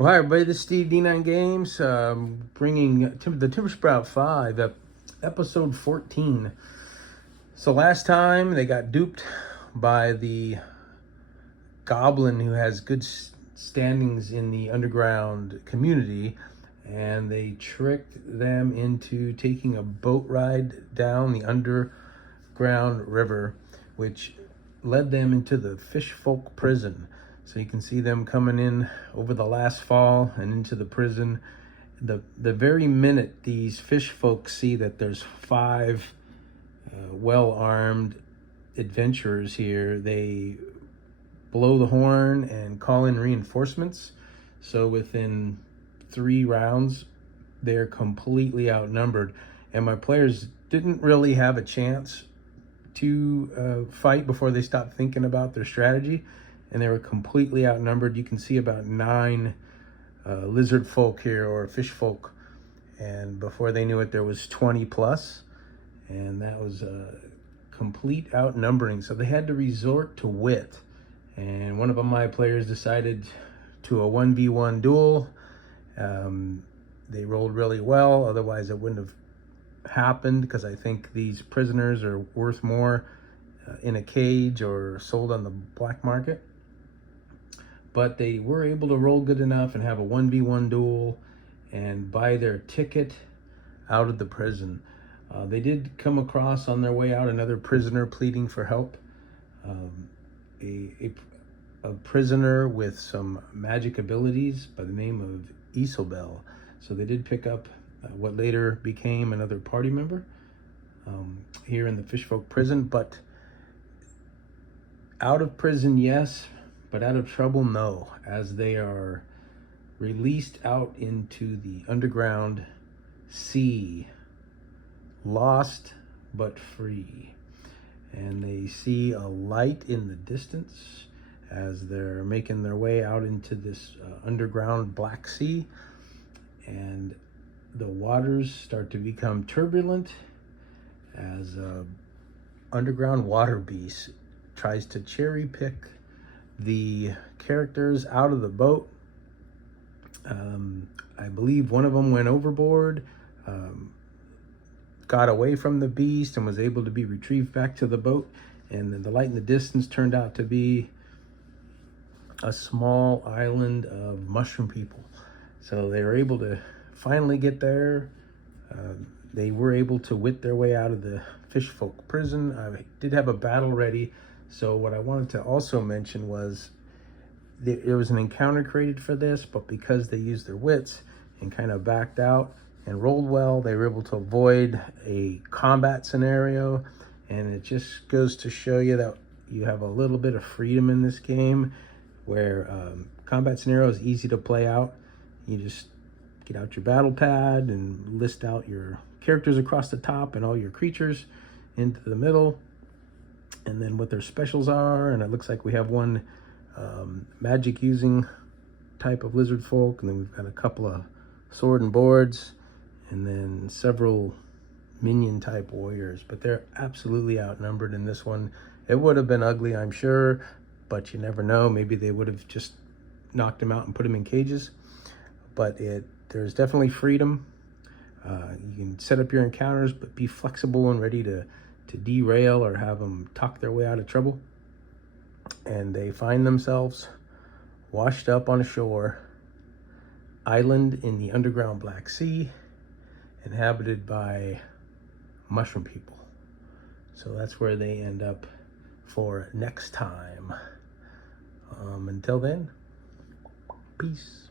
Well, hi everybody, this is Steve D9 Games, bringing the Timber Sprout 5, episode 14. So last time they got duped by the goblin who has good standings in the underground community, and they tricked them into taking a boat ride down the underground river, which led them into the fish folk prison. So you can see them coming in over the last fall and into the prison. The very minute these fish folks see that there's five well-armed adventurers here, they blow the horn and call in reinforcements. So within 3 rounds, they're completely outnumbered. And my players didn't really have a chance to fight before they stopped thinking about their strategy. And they were completely outnumbered. You can see about 9 lizard folk here, or fish folk, and before they knew it there was 20 plus, and that was a complete outnumbering. So they had to resort to wit, and one of my players decided to a 1v1 duel. They rolled really well, otherwise it wouldn't have happened, because I think these prisoners are worth more in a cage or sold on the black market. But they were able to roll good enough and have a 1v1 duel and buy their ticket out of the prison. They did come across on their way out another prisoner pleading for help, a prisoner with some magic abilities by the name of Isobel. So they did pick up what later became another party member here in the Fishfolk prison. But out of prison, yes, but out of trouble, no, as they are released out into the underground sea, lost but free. And they see a light in the distance as they're making their way out into this underground Black Sea. And the waters start to become turbulent as underground water beast tries to cherry pick the characters out of the boat. I believe one of them went overboard, got away from the beast, and was able to be retrieved back to the boat. And then the light in the distance turned out to be a small island of mushroom people. So they were able to finally get there. They were able to wit their way out of the fishfolk prison. I did have a battle ready. So what I wanted to also mention was there was an encounter created for this, but because they used their wits and kind of backed out and rolled well, they were able to avoid a combat scenario. And it just goes to show you that you have a little bit of freedom in this game, where combat scenario is easy to play out. You just get out your battle pad and list out your characters across the top and all your creatures into the middle, and then what their specials are. And it looks like we have one magic using type of lizard folk, and then we've got a couple of sword and boards, and then several minion type warriors. But they're absolutely outnumbered in this one. It would have been ugly, I'm sure, but you never know. Maybe they would have just knocked them out and put them in cages. But there's definitely freedom. You can set up your encounters, but be flexible and ready to derail or have them talk their way out of trouble. And they find themselves washed up on a shore island in the underground Black Sea, inhabited by mushroom people. So that's where they end up for next time. Until then, peace.